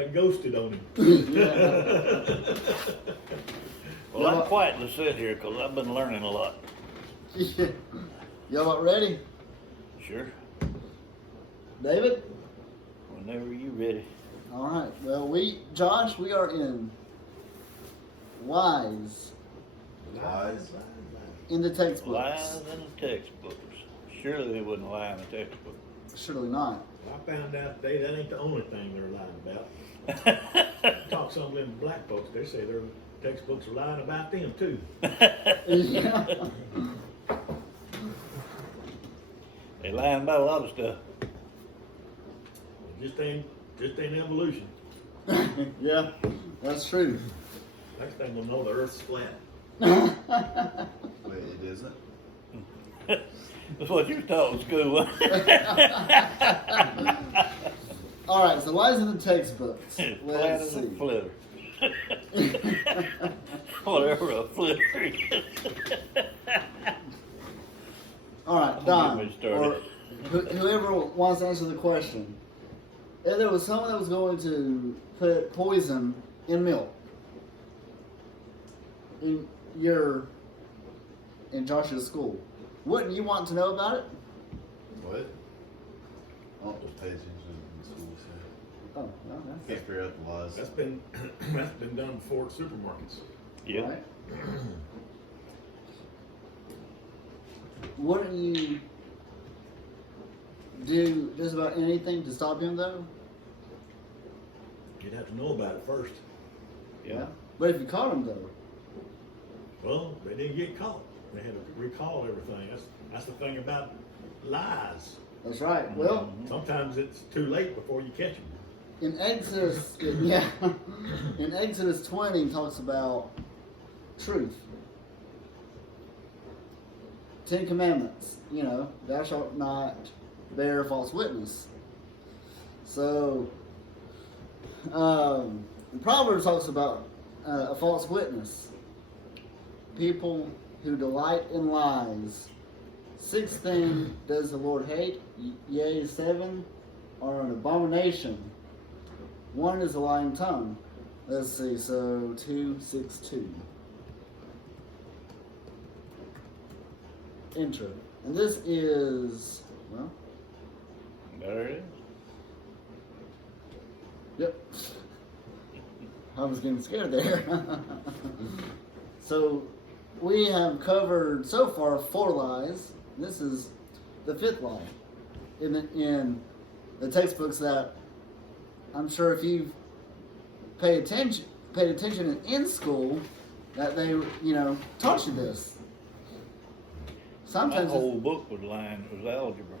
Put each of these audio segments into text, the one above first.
they ghosted on him. Well, I'm quietly sit here because I've been learning a lot. Y'all about ready? Sure. David? Whenever you ready. All right. Well, Josh, we are in Lies in the textbooks. Lies in the textbooks. Surely they wouldn't lie in the textbook. Surely not. I found out today that ain't the only thing they're lying about. Talk some of them black folks, they say their textbooks are lying about them too. Yeah. They lying about a lot of stuff. Just ain't evolution. Yeah, that's true. Next thing we'll know, the Earth's flat. Wait, it isn't? That's what you taught in school. All right, so Lies in the textbooks. Flat Let's as a see. flitter. Whatever a flitter is. All right, Don't Don, get me started. or whoever wants to answer the question. If there was someone that was going to put poison in milk, in Josh's school, wouldn't you want to know about it? What? I don't just pay attention in school, so Oh, no, that's can't figure out the lies. That's been done before at supermarkets. Yep. right. Wouldn't you do just about anything to stop him, though? You'd have to know about it first. Yeah. But if you caught him, though, Well, they didn't get caught. They had to recall everything. That's the thing about lies. that's right. Well, Sometimes it's too late before you catch them. in Exodus, yeah, in Exodus 20, it talks about truth. 10 Commandments, thou shalt not bear false witness. So, Proverbs talks about a false witness. People who delight in lies. 6 things does the Lord hate, yea, 7 are an abomination. 1 is a lying tongue. Let's see, so 2, 6, 2. Intro. And this is, well, There it is. yep. I was getting scared there. So, we have covered so far 4 lies. This is the 5th lie in the textbooks that I'm sure if you've paid attention in school, that they, taught you this. My Sometimes whole book was lying. It was algebra.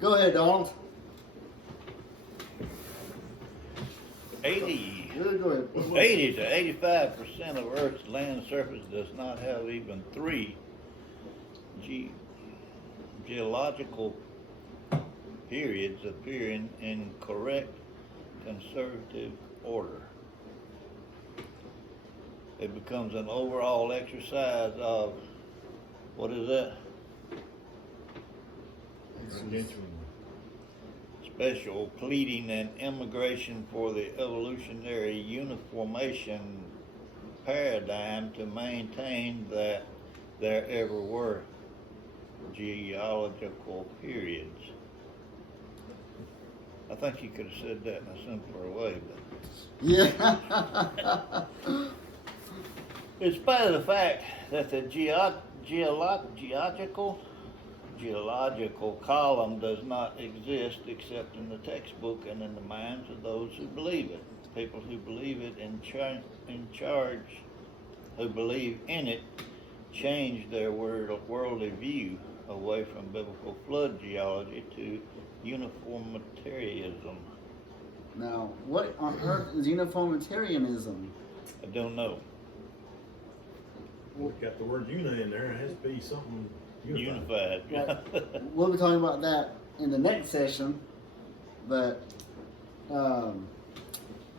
Go ahead, Donald. 80 Go ahead. 80 to 85% of Earth's land surface does not have even 3 geological periods appearing in correct conservative order. It becomes an overall exercise of, what is that? Special pleading and immigration for the evolutionary uniformation paradigm to maintain that there ever were geological periods. I think you could have said that in a simpler way, but Yeah. in spite of the fact that the geological column does not exist except in the textbook and in the minds of those who believe it. People who believe it who believe in it, change their worldly view away from biblical flood geology to uniformitarianism. Now, what on earth is uniformitarianism? I don't know. We've got the word uni in there. It has to be something Unified. Right. We'll be talking about that in the next session. But do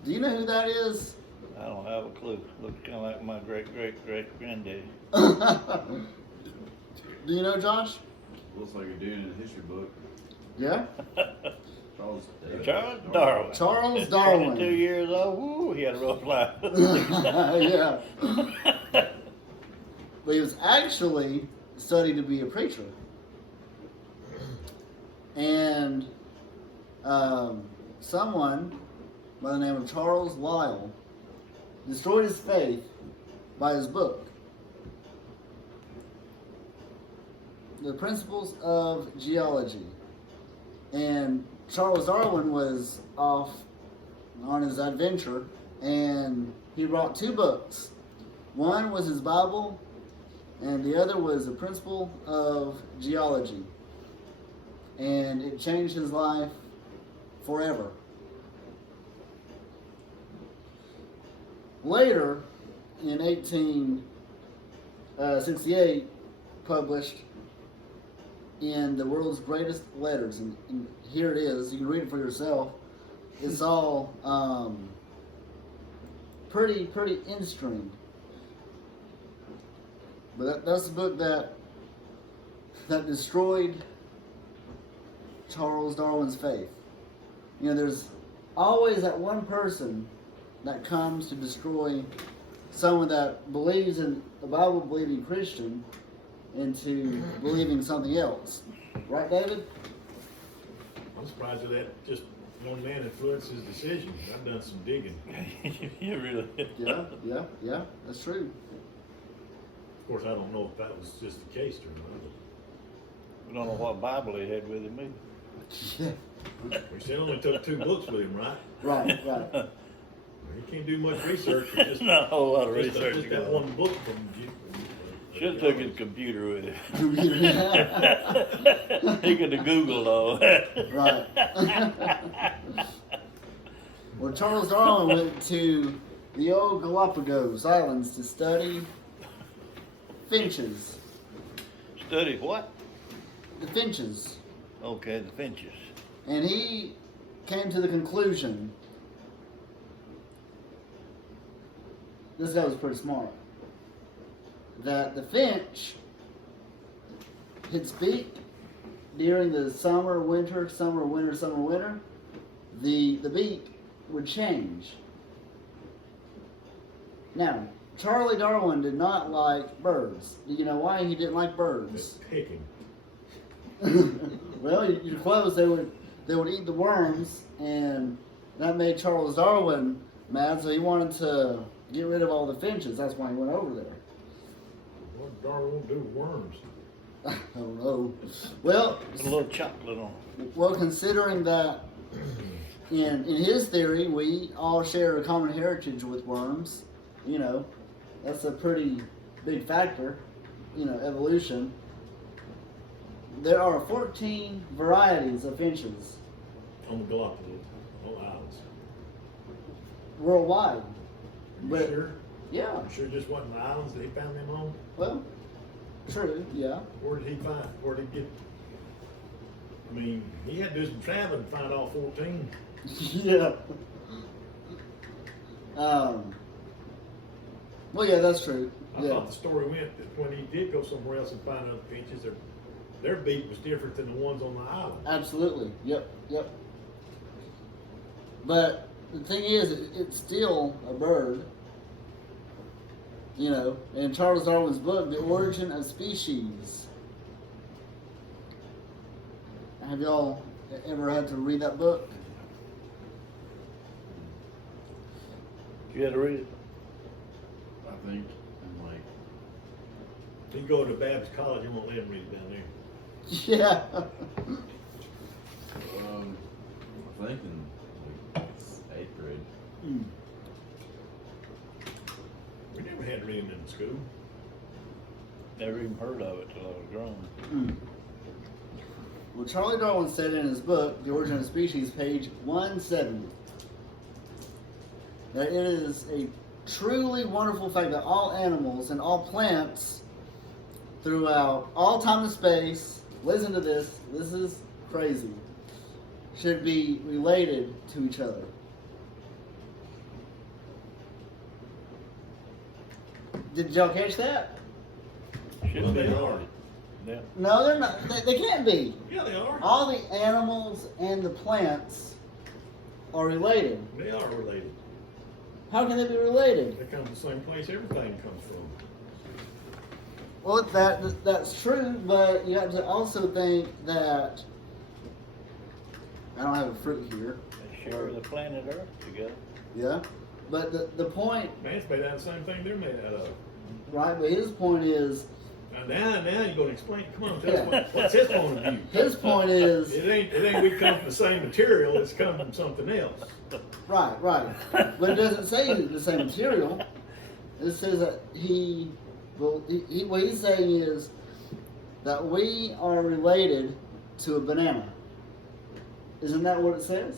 you know who that is? I don't have a clue. Looks kind of like my great granddaddy. Do you know, Josh? Looks like a dude in a history book. Yeah, Charles David. Charles Darwin. Charles 22 Darwin. years old. Woo, he had a rough life. Yeah, but he was actually studying to be a preacher, and someone by the name of Charles Lyell destroyed his faith by his book, The Principles of Geology. And Charles Darwin was off on his adventure, and he brought two books. One was his Bible, and the other was The Principle of Geology. And it changed his life forever. Later, in 1868, published in the world's greatest letters, and here it is. You can read it for yourself. It's all pretty interesting. But that's the book that destroyed Charles Darwin's faith. You know, there's always that one person that comes to destroy someone that believes in the Bible-believing Christian into believing something else. Right, David? I'm surprised that just one man influenced his decision. I've done some digging. You really? Yeah, that's true. Of course, I don't know if that was just the case or not. We don't know what Bible he had with him either. Yeah. But he said only took 2 books with him, right? Right. He can't do much research. It's just, Not a whole lot of just research. just that one book from Should have took his computer with him. Right. He could have Googled all that. Well, Charles Darwin went to the old Galapagos Islands to study finches. Study what? The finches. Okay, the finches. And he came to the conclusion, this guy was pretty smart, that the finch, its beak during the summer, winter, the beak would change. Now, Charlie Darwin did not like birds. Do you know why he didn't like birds? picking. Well, you're close. They would eat the worms, and that made Charles Darwin mad. So he wanted to get rid of all the finches. That's why he went over there. What Darwin won't do with worms? I don't know. Well, Put a little chocolate on it. well, considering that in his theory we all share a common heritage with worms, you know, that's a pretty big factor. You know, evolution. There are 14 varieties of finches On the Galapagos, on the islands. worldwide. Are you But- sure? Yeah, You sure just wasn't the islands that he found them on? well, true, yeah. Where did he get? I mean, he had to do some traveling to find all 14. Yeah. Well, yeah, that's true. I Yeah, thought the story went that when he did go somewhere else and find other finches, their beak was different than the ones on the island. absolutely. Yep. But the thing is, it's still a bird. You know, in Charles Darwin's book, The Origin of Species. Have y'all ever had to read that book? You had to read it. I think. And like, You go to Baptist College, you won't let him read it down there. Yeah. I think in like 8th grade. Mm. We never had reading in school. Never even heard of it till I was grown. Mm. Well, Charlie Darwin said in his book, The Origin of Species, page 170, that it is a truly wonderful fact that all animals and all plants throughout all time and space, listen to this is crazy, should be related to each other. Did y'all catch that? Should Well, be. they are. Yeah. No, they're not. They can't be. Yeah, they are. All the animals and the plants are related. They are related. How can they be related? They come from the same place everything comes from. Well, that's true, but you have to also think that I don't have a fruit here. They share the planet Earth together. Yeah, but the point, Man's made out of the same thing they're made out of. right? But his point is, Now you're going to explain. Come on, tell Yeah. us what's his point of view. his point is, It ain't we come from the same material. It's come from something else. right. But it doesn't say the same material. It says that what he's saying is that we are related to a banana. Isn't that what it says?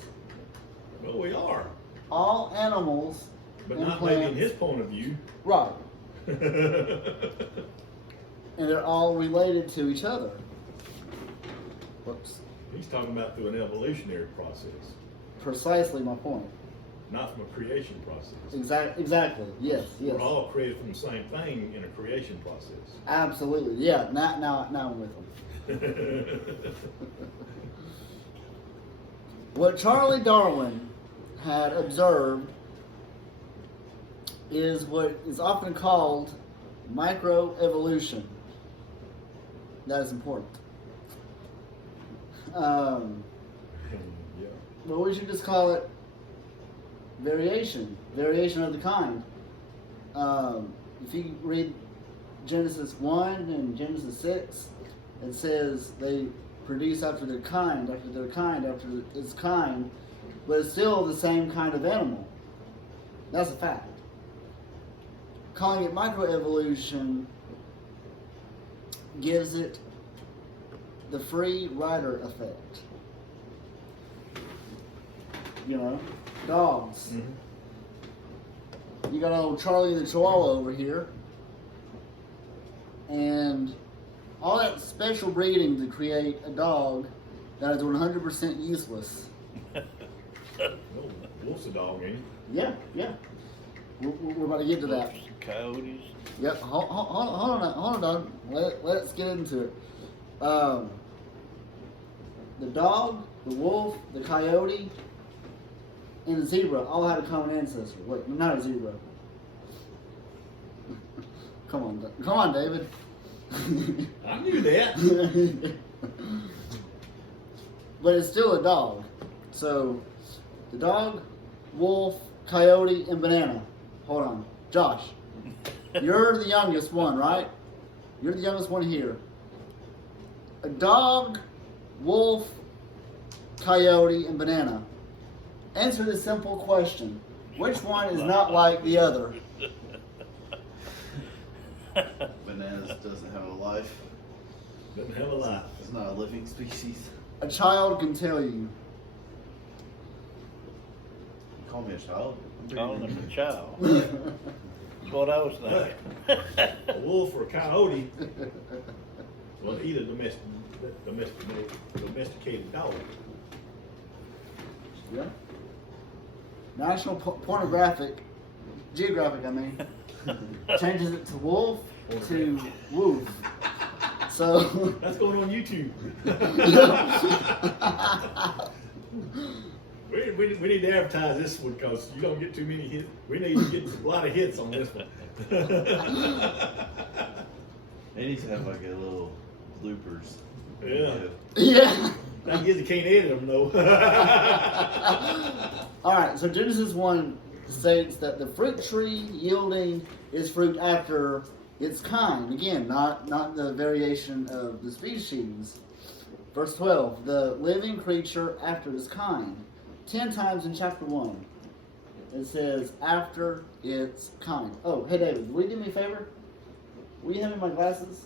Well, we are, All animals but and not maybe in plants, his point of view. right? And they're all related to each other. Whoops. He's talking about through an evolutionary process, Precisely my point. not from a creation process. Exactly. Yes. We're all created from the same thing in a creation process. Absolutely. Yeah. Now I'm with them. What Charlie Darwin had observed is what is often called microevolution. That is important. Yeah. But we should just call it variation of the kind. If you read Genesis 1 and Genesis 6, it says they produce after their kind, after its kind, but it's still the same kind of animal. That's a fact. Calling it microevolution gives it the free rider effect. You know, dogs. Mm-hmm. You got old Charlie the Chihuahua over here, and all that special breeding to create a dog that is 100% useless. Well, wolf's a dog, ain't he? Yeah. We're about to get to that. Coyotes. Yep. Hold on. Let's get into it. The dog, the wolf, the coyote, and the zebra all had a common ancestor. Wait, not a zebra. Come on, David. I knew that. But it's still a dog. So, the dog, wolf, coyote, and banana. Hold on. Josh, you're the youngest one, right? You're the youngest one here. A dog, wolf, coyote, and banana. Answer this simple question. Which one is not like the other? Bananas doesn't have a life. Doesn't have a life. It's not a living species. A child can tell you. You call me a child? Calling them a child. That's what I was thinking. A wolf or a coyote, well, eat a domesticated dog. Yeah. National Geographic, I mean, changes it to wolf to woof. So That's going on YouTube. We need to advertise this one because you don't get too many hits. We need to get a lot of hits on this one. They need to have like a little bloopers. Yeah. yeah. I guess you can't edit them though. All right. So Genesis 1 states that the fruit tree yielding its fruit after its kind. Again, not the variation of the species. Verse 12, the living creature after its kind. 10 times in chapter 1. It says, after its kind. Oh, hey David, will you do me a favor? Will you hand me my glasses?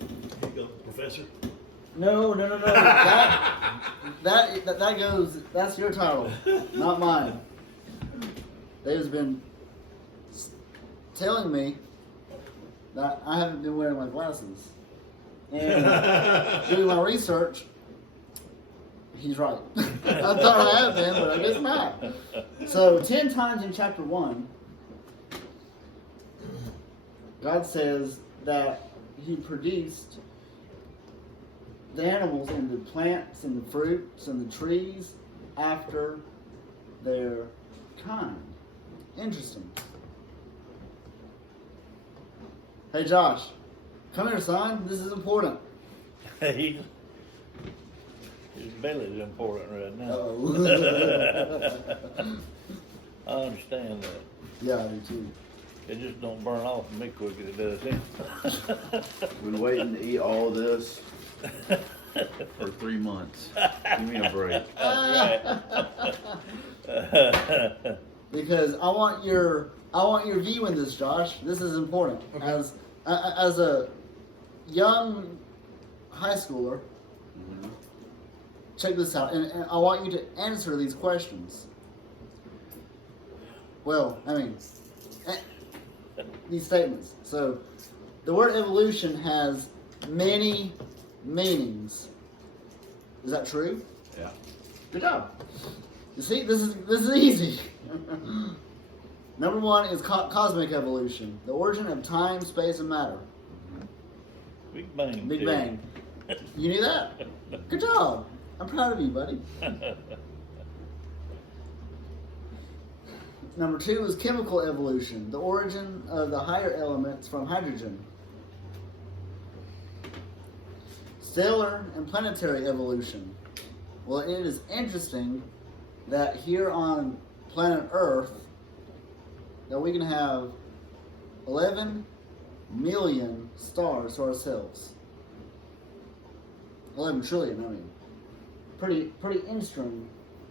Here you go, Professor. No. That goes, that's your title, not mine. David's been telling me that I haven't been wearing my glasses. And doing my research, he's right. I thought I had been, but I guess not. So 10 times in chapter 1, God says that He produced the animals and the plants and the fruits and the trees after their kind. Interesting. Hey Josh, come here, son. This is important. His belly's important right now. Uh-oh. I understand that. Yeah, I do too. It just don't burn off me quick as it does him. Been waiting to eat all this for 3 months. Give me a break. Because I want your view in this, Josh. This is important. Okay. As a young high schooler, check this out, and I want you to answer these questions. Well, I mean, these statements. So, the word evolution has many meanings. Is that true? Yeah. Good job. You see, this is easy. Number one is cosmic evolution, the origin of time, space, and matter. Big Bang. Big Theory. Bang. You knew that? Good job. I'm proud of you, buddy. Number two is chemical evolution, the origin of the higher elements from hydrogen. Stellar and planetary evolution. Well, it is interesting that here on planet Earth, that we can have 11 million stars to ourselves. 11 trillion, I mean. Pretty interesting.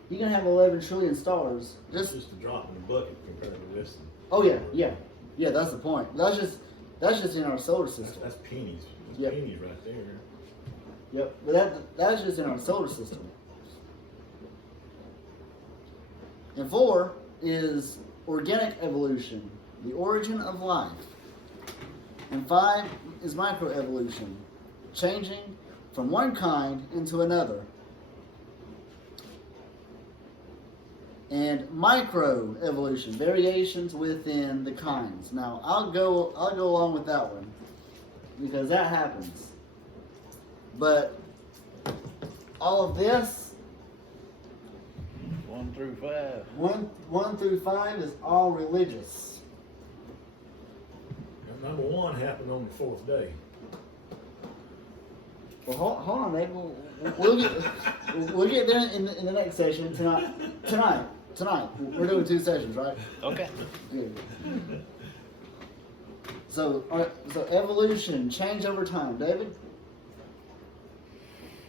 You can have 11 trillion stars. It's just a drop in the bucket compared to this. Oh yeah. That's the point. That's just in our solar system. That's pennies. That's Yep. pennies right there. Yep, but that's just in our solar system. And four is organic evolution, the origin of life. And five is microevolution, changing from one kind into another. And microevolution, variations within the kinds. Now I'll go along with that one because that happens. But all of this, 1 through 5. 1 through 5 is all religious. And number one happened on the fourth day. Well, hold on, Nate. We'll get there in the next session tonight. We're doing 2 sessions, right? Okay. Good. So evolution, change over time, David.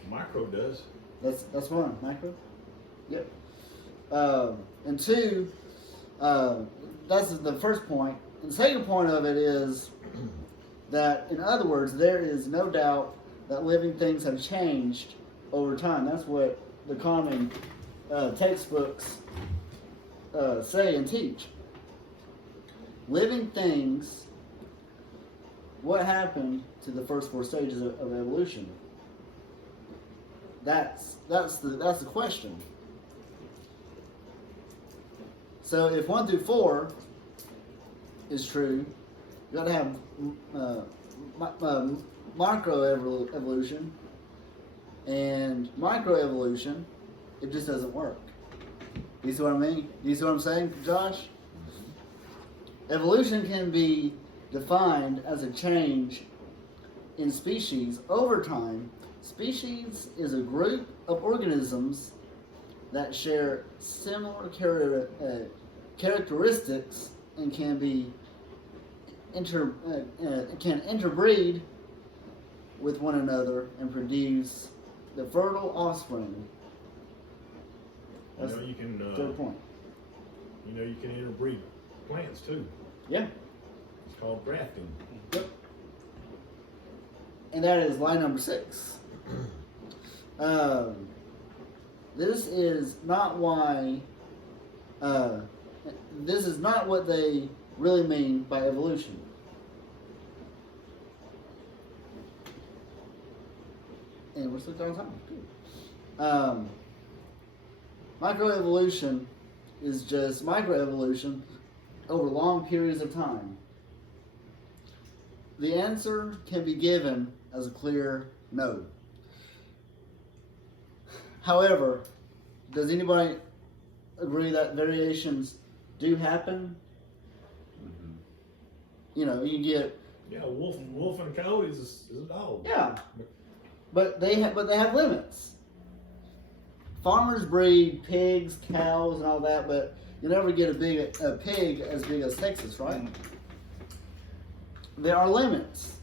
Micro does. That's one, micro. Yep. And two, that's the first point. And the second point of it is that, in other words, there is no doubt that living things have changed over time. That's what the common textbooks say and teach. Living things, what happened to the first 4 stages of evolution? That's the question. So if 1 through 4 is true, you got to have macroevolution, and microevolution. It just doesn't work. You see what I mean? You see what I'm saying, Josh? Evolution can be defined as a change in species over time. Species is a group of organisms that share similar characteristics and can be can interbreed with one another and produce the fertile offspring. You That's know you can. the third point. You know you can interbreed plants too. Yeah. It's called grafting. Yep. And that is line number 6. This is not why. This is not what they really mean by evolution. And we're still on time. Microevolution is just microevolution over long periods of time. the answer can be given as a clear no. However, does anybody agree that variations do happen? Mhm. You know, you get Yeah, wolf and a coyote is a dog. yeah, but they have limits. Farmers breed pigs, cows, and all that, but you never get a pig as big as Texas, right? There are limits.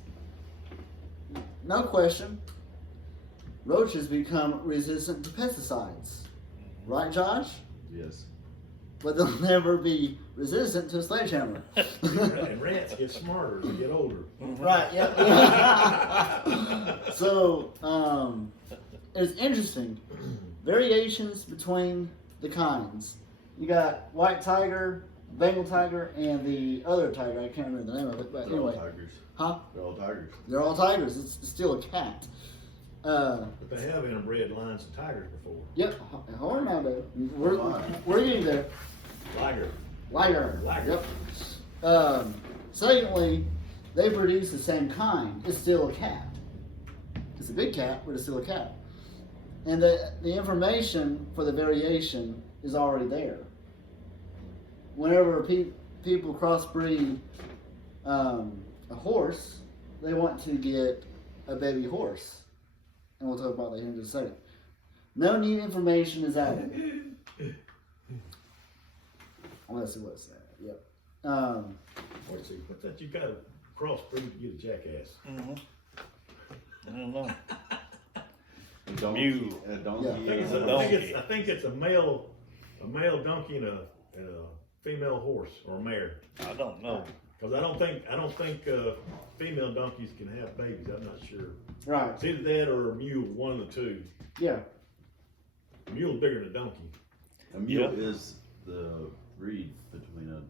No question. Roaches become resistant to pesticides, right, Josh? Yes. But they'll never be resistant to a sledgehammer. And rats get smarter as they get older. Right, yeah. So, it's interesting. Variations between the kinds. You got white tiger, Bengal tiger, and the other tiger. I can't remember the name of it, but They're all anyway. tigers. Huh? They're all tigers. They're all tigers. It's still a cat. But they have interbred lions and tigers before. Yep. Hold on now, Dave. We're getting there. Liger. Liger. Liger. Yep. Secondly, they produce the same kind. It's still a cat. It's a big cat, but it's still a cat. And the information for the variation is already there. Whenever people crossbreed a horse, they want to get a baby horse. And we'll talk about that here in just a second. No new information is added. Let's see what's that. Yep. Let's see. What's that? You got to crossbreed to get a jackass. Mm-hmm. I don't know. A donkey. Mule. A donkey. Yeah. I think it's a male donkey and a female horse or a mare. I don't know. Because I don't think female donkeys can have babies. I'm not sure. Right. It's either that or a mule, one of the two. Yeah. A mule's bigger than a donkey. A mule is the breed between a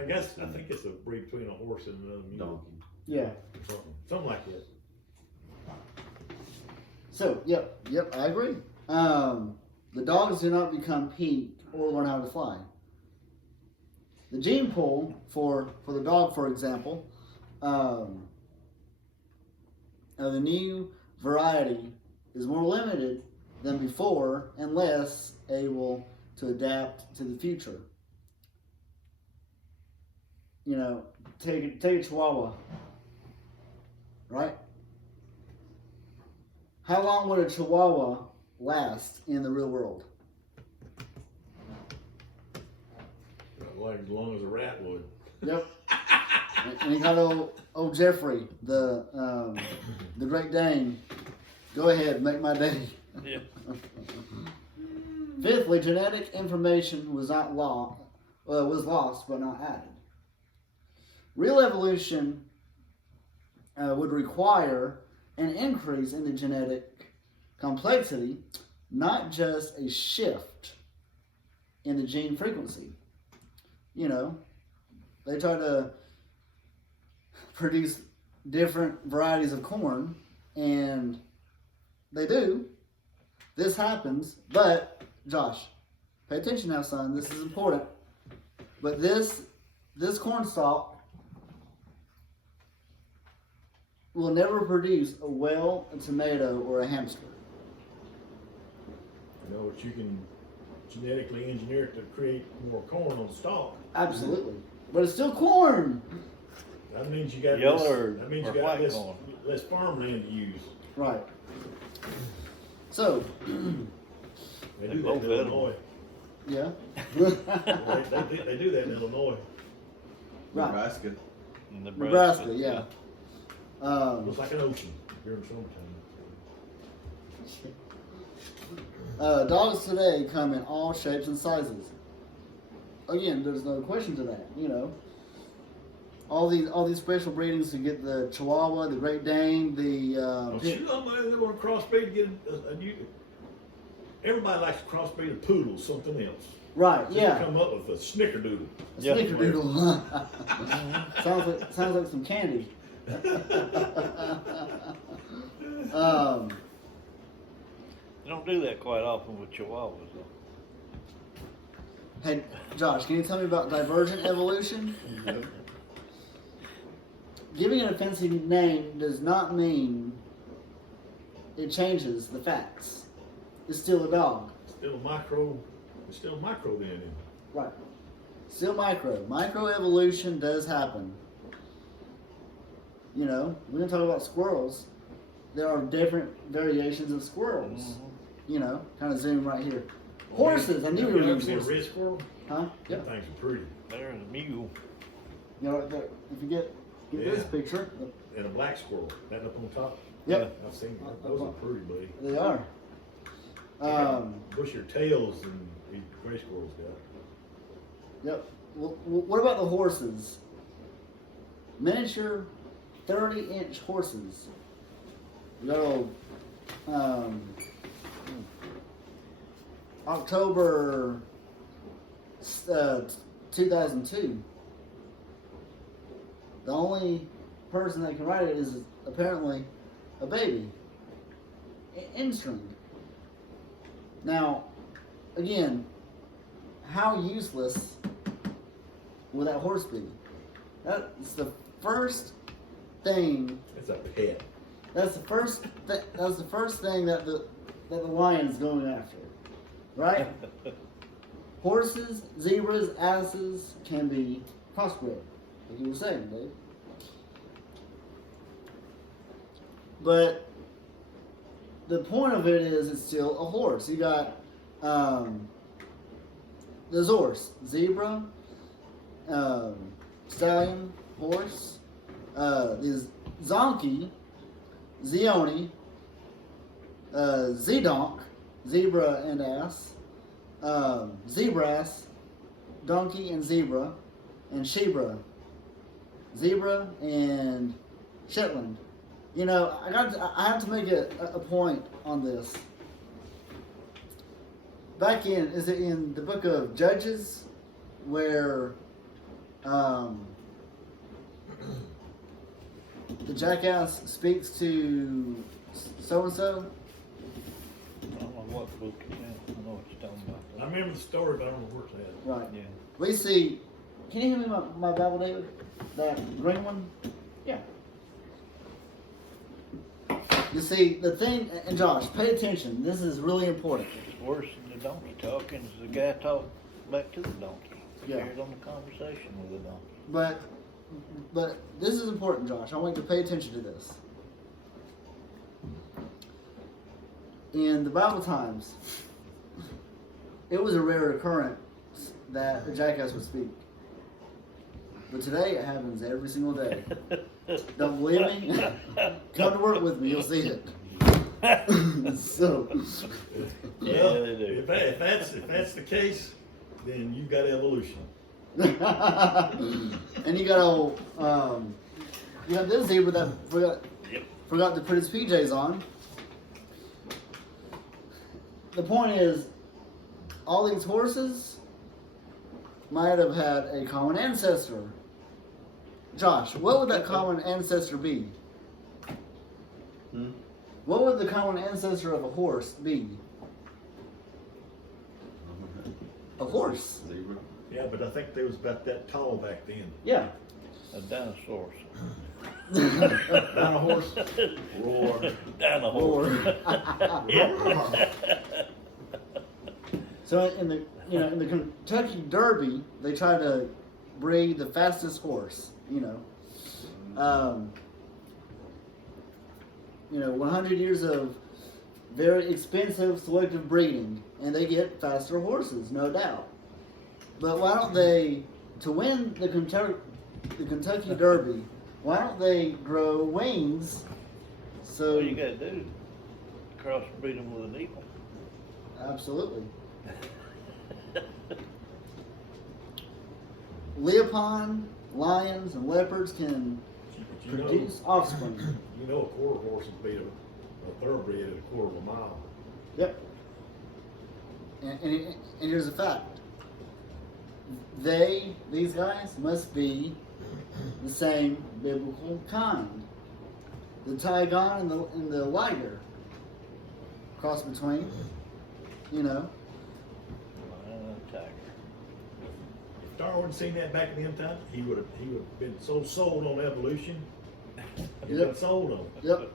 I think it's a breed between a horse and a mule. donkey. Yeah. Something like that. So, yep, I agree. The dogs do not become peaked or learn how to fly. The gene pool for the dog, for example, of the new variety is more limited than before and less able to adapt to the future. You know, take a Chihuahua, right? How long would a Chihuahua last in the real world? Like as long as a rat would. Yep. And you got old Jeffrey, the Great Dane. Go ahead, make my day. Yeah. Fifthly, genetic information was lost but not added. Real evolution would require an increase in the genetic complexity, not just a shift in the gene frequency. You know, they try to produce different varieties of corn, and they do. This happens, but Josh, pay attention now, son. This is important. But this corn stalk will never produce a whale, a tomato, or a hamster. You know, but you can genetically engineer it to create more corn on the stalk. Absolutely. But it's still corn. That means you got Yellow less, or white corn. less farmland to use. Right. So, They do Low that in vegetable. Illinois. yeah. They do that in Illinois. Right. Nebraska. Nebraska, yeah. Looks like an ocean here in summertime. Dogs today come in all shapes and sizes. Again, there's no question to that. You know, all these special breedings to get the Chihuahua, the Great Dane, the Shoot, they want to crossbreed to get a new. Everybody likes to crossbreed a poodle, something else. right, Just yeah, come up with a snickerdoodle. a Yeah. snickerdoodle. sounds like some candy. You don't do that quite often with Chihuahuas, though. Hey, Josh, can you tell me about Divergent Evolution? giving an offensive name does not mean it changes the facts. It's still a dog. Still micro. It's still micro then. Isn't it? Right. Still micro. Microevolution does happen. You know, we're going to talk about squirrels. There are different variations of squirrels. You know, kind of zoom right here. Horses. I knew we were You going ever to seen a horses. red squirrel? Huh? Them Yep. things are pretty. There's a mule. You know, right there. If you get this Yeah. picture, And a black squirrel. That up on top. yep, I've seen that. Those are pretty, buddy. they are. Bushier tails and these gray squirrels got. Yep. Well, what about the horses? Miniature 30-inch horses. Little October 2002. The only person that can ride it is apparently a baby. In-string. Now, again, how useless would that horse be? That's the first thing. It's a pet. That's the first. That's the first thing that the lion's going after, right? Horses, zebras, asses can be crossbred, like you were saying, Dave. But the point of it is, it's still a horse. You got the horse, zebra, stallion, horse, is zonkey, zeoni, zedonk, zebra and ass, zebrass, donkey and zebra, and shebra, zebra and Shetland. You know, I have to make a point on this. Back is it in the book of Judges, where the jackass speaks to so and so? I don't know what book it's in. I know what you're talking about. I remember the story, but I don't know where it's at. Right. Yeah. We see. Can you hand me my Bible, David? That green one? Yeah. You see, the thing, and Josh, pay attention. This is really important. It's worse than the donkey talking. Is the guy talk back to the donkey. Yeah. Carried on the conversation with the donkey. But this is important, Josh. I want you to pay attention to this. In the Bible times, it was a rare occurrence that a jackass would speak. But today it happens every single day. Don't believe me? Come to work with me, you'll see it. So, Well, they do. if that's the case, then you've got evolution. and you got you got this zebra that forgot to put his PJs on. The point is, all these horses might have had a common ancestor. Josh, what would that common ancestor be? What would the common ancestor of a horse be? A horse. Zebra. Yeah, but I think they was about that tall back then. Yeah. A dinosaur. Not a horse. Roar. Dinosaur. So in the Kentucky Derby, they try to breed the fastest horse. 100 years of very expensive selective breeding, and they get faster horses, no doubt. But why don't they, to win the Kentucky Derby, why don't they grow wings? So All you gotta do is crossbreed them with an eagle. Absolutely. Leopard, lions, and leopards can But you know, produce offspring. you know a quarter horse would beat a thoroughbred at a quarter of a mile. Yep. And here's the fact. These guys, must be the same biblical kind. The Tygon and the liger. Cross between, Lion and a tiger. If Darwin seen that back in them times, he would have been so sold on evolution. You Yep. got sold on. Yep.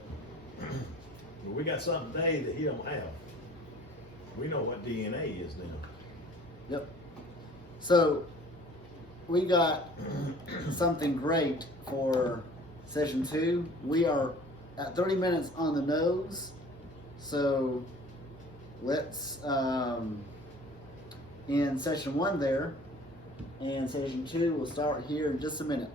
But we got something today that he don't have. We know what DNA is now. Yep. So we got something great for session 2. We are at 30 minutes on the nose. So let's end session 1 there. And session 2 will start here in just a minute.